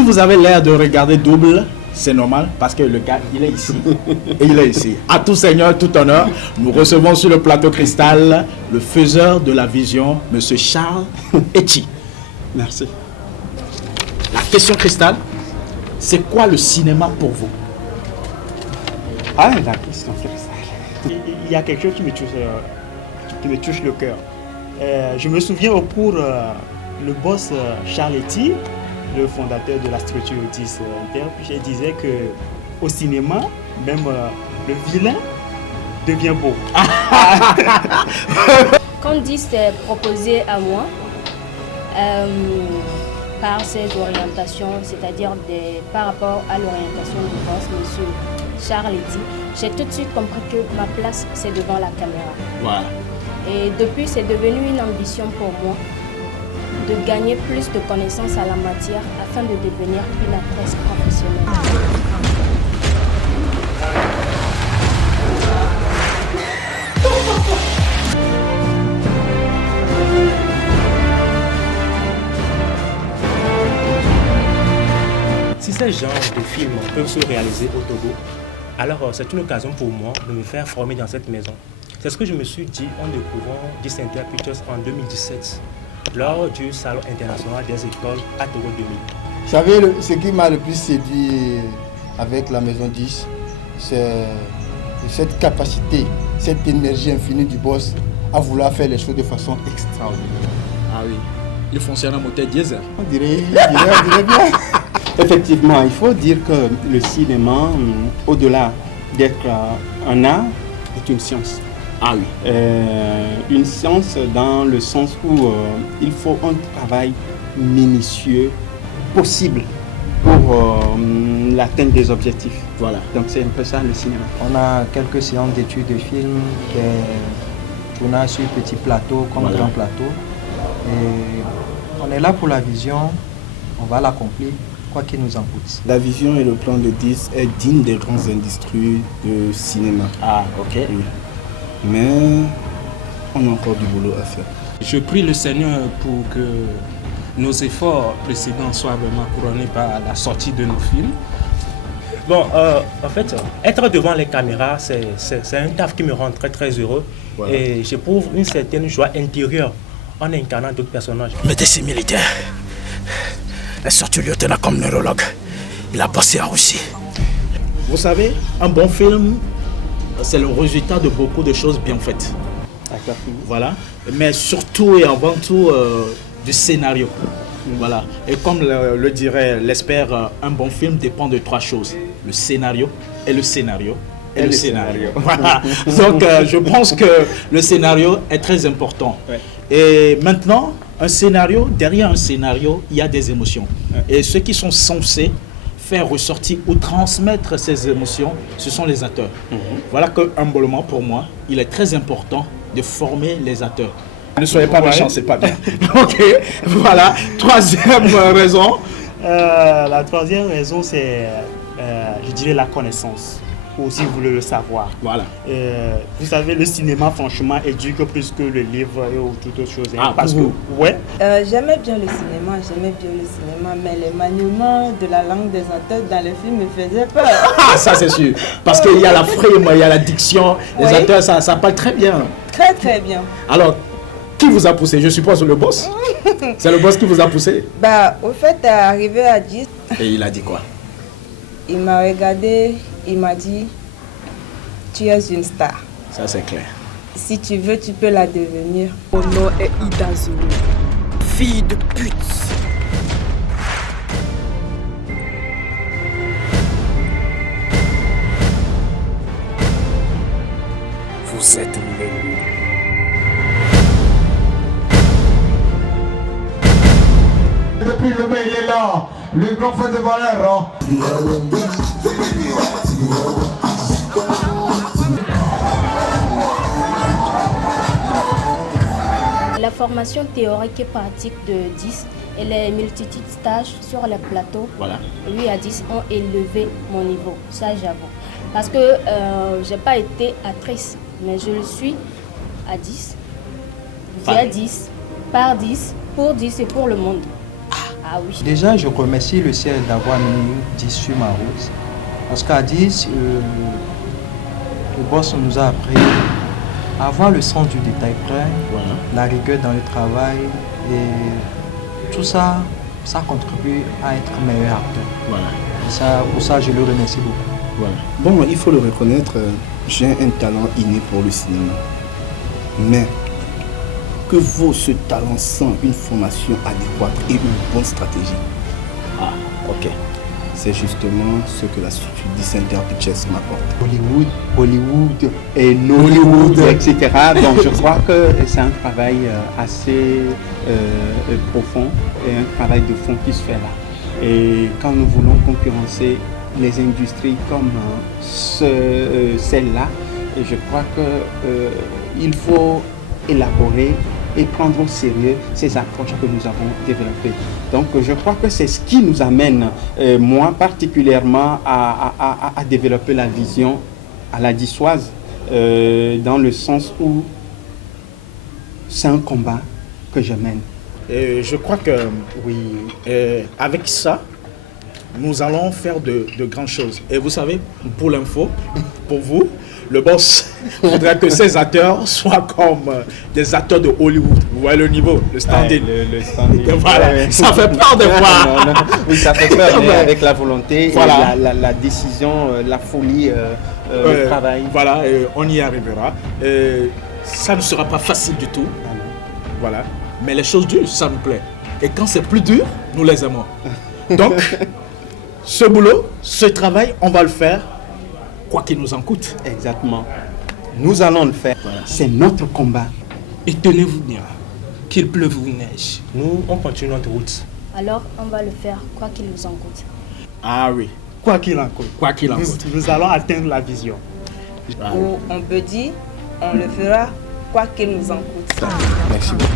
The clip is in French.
Si vous avez l'air de regarder double, c'est normal parce que le gars, il est ici. Et il est ici. À tout seigneur, tout honneur, nous recevons sur le plateau cristal le faiseur de la vision, Monsieur Charles Etchi. Merci. La question cristal, c'est quoi le cinéma pour vous? Ah, la question cristal. Il y a quelque chose qui me touche le cœur. Je me souviens au cours, le boss Charles Etchi, le fondateur de la structure 10 Inter, je disais que au cinéma, même le vilain devient beau. Quand 10 est proposé à moi, par ses orientations, c'est-à-dire par rapport à l'orientation du boss, monsieur Charles Etchi, j'ai tout de suite compris que ma place, c'est devant la caméra. Voilà. Et depuis, c'est devenu une ambition pour moi de gagner plus de connaissances à la matière afin de devenir une actrice professionnelle. Si ces genres de films peuvent se réaliser au Togo, alors c'est une occasion pour moi de me faire former dans cette maison. C'est ce que je me suis dit en découvrant 10 Inter Pictures en 2017, lors du Salon international des écoles à Togo 2000. Vous savez, ce qui m'a le plus séduit avec la maison 10, c'est cette capacité, cette énergie infinie du boss à vouloir faire les choses de façon extraordinaire. Ah oui, il fonctionne en moteur diesel. On dirait bien. Effectivement, il faut dire que le cinéma, au-delà d'être un art, est une science. Ah oui. Une science dans le sens où il faut un travail minutieux possible pour l'atteinte des objectifs. Voilà. Donc c'est un peu ça le cinéma. On a quelques séances d'études de films, des tournages sur petit plateau comme voilà. Grand plateau. Et on est là pour la vision, on va l'accomplir, quoi qu'il nous en coûte. La vision et le plan de 10 est digne des grandes industries de cinéma. Ah, ok. Oui. Mais on a encore du boulot à faire. Je prie le Seigneur pour que nos efforts précédents soient vraiment couronnés par la sortie de nos films. Bon, en fait, être devant les caméras, c'est un taf qui me rend très très heureux. Voilà. Et j'éprouve une certaine joie intérieure en incarnant d'autres personnages. Médecin militaire, est sorti lieutenant comme neurologue. Il a bossé à Russie. Vous savez, un bon film, c'est le résultat de beaucoup de choses bien faites. Voilà. Mais surtout et avant tout du scénario. Voilà. Et comme le dirait l'expert, un bon film dépend de trois choses. Le scénario et le scénario. Et le scénario. Voilà. Donc je pense que le scénario est très important. Ouais. Et maintenant, un scénario, derrière un scénario, il y a des émotions. Ouais. Et ceux qui sont censés faire ressortir ou transmettre ces émotions, ce sont les acteurs. Voilà que, humblement pour moi, il est très important de former les acteurs. Ne soyez pas méchants, c'est pas bien. Ok, voilà. Troisième raison. La troisième raison, c'est, je dirais, la connaissance. Ou si vous voulez le savoir. Voilà. Vous savez, le cinéma, franchement, éduque plus que le livre ou toute autre chose. Ah, parce que, ouais. J'aimais bien le cinéma, mais les maniements de la langue des acteurs dans les films me faisaient peur. Ah, ça c'est sûr. Parce qu'il y a la frime, il y a la diction. Les acteurs, ça parle très bien. Très, très bien. Alors, qui vous a poussé? Je suppose le boss. C'est le boss qui vous a poussé? Au fait, arrivé à 10. Et il a dit quoi? Il m'a regardé, il m'a dit, tu es une star. Ça c'est clair. Si tu veux, tu peux la devenir. Mon nom est Ida Zulu, fille de pute. Vous êtes l'ennemi. Depuis le mai, il est là, le grand frère de Valère. La formation théorique et pratique de 10 et les multitudes de stages sur les plateaux, voilà. 8 à 10 ont élevé mon niveau, ça j'avoue. Parce que je n'ai pas été actrice, mais je le suis à 10, via 10, par 10, pour 10 et pour le monde. Ah oui. Déjà, je remercie le ciel d'avoir mis 10 sur ma route. Parce qu'à 10, le boss nous a appris à avoir le sens du détail près, la rigueur dans le travail et tout ça, ça contribue à être meilleur acteur. Voilà. Et ça, pour ça, je le remercie beaucoup. Voilà. Bon, il faut le reconnaître, j'ai un talent inné pour le cinéma. Mais que vaut ce talent sans une formation adéquate et une bonne stratégie? Ah, ok. C'est justement ce que la structure d'Icenter Pictures m'apporte. Hollywood et Nollywood, etc. Donc je crois que c'est un travail assez profond et un travail de fond qui se fait là. Et quand nous voulons concurrencer les industries comme celle-là, je crois qu'il faut élaborer et prendre au sérieux ces approches que nous avons développées. Donc je crois que c'est ce qui nous amène, moi particulièrement, à développer la vision à la Dissoise, dans le sens où c'est un combat que je mène. Et je crois que oui, avec ça, nous allons faire de grandes choses. Et vous savez, pour l'info, pour vous, le boss voudrait que ces acteurs soient comme des acteurs de Hollywood. Vous voyez le niveau, le standing. Le standing. Voilà. Ça fait peur de voir. Non. Oui, ça fait peur, mais avec la volonté, voilà. et la décision, la folie, le travail. Voilà, on y arrivera. Ça ne sera pas facile du tout. Voilà. Mais les choses dures, ça nous plaît. Et quand c'est plus dur, nous les aimons. Donc, ce boulot, ce travail, on va le faire, quoi qu'il nous en coûte. Exactement. Nous allons le faire. Voilà. C'est notre combat. Et tenez-vous bien, qu'il pleuve ou neige. Nous, on continue notre route. Alors, on va le faire, quoi qu'il nous en coûte. Ah oui. Quoi qu'il en coûte. Quoi qu'il en coûte. Nous allons atteindre la vision. Ou on peut dire, on le fera, quoi qu'il nous en coûte. Merci beaucoup.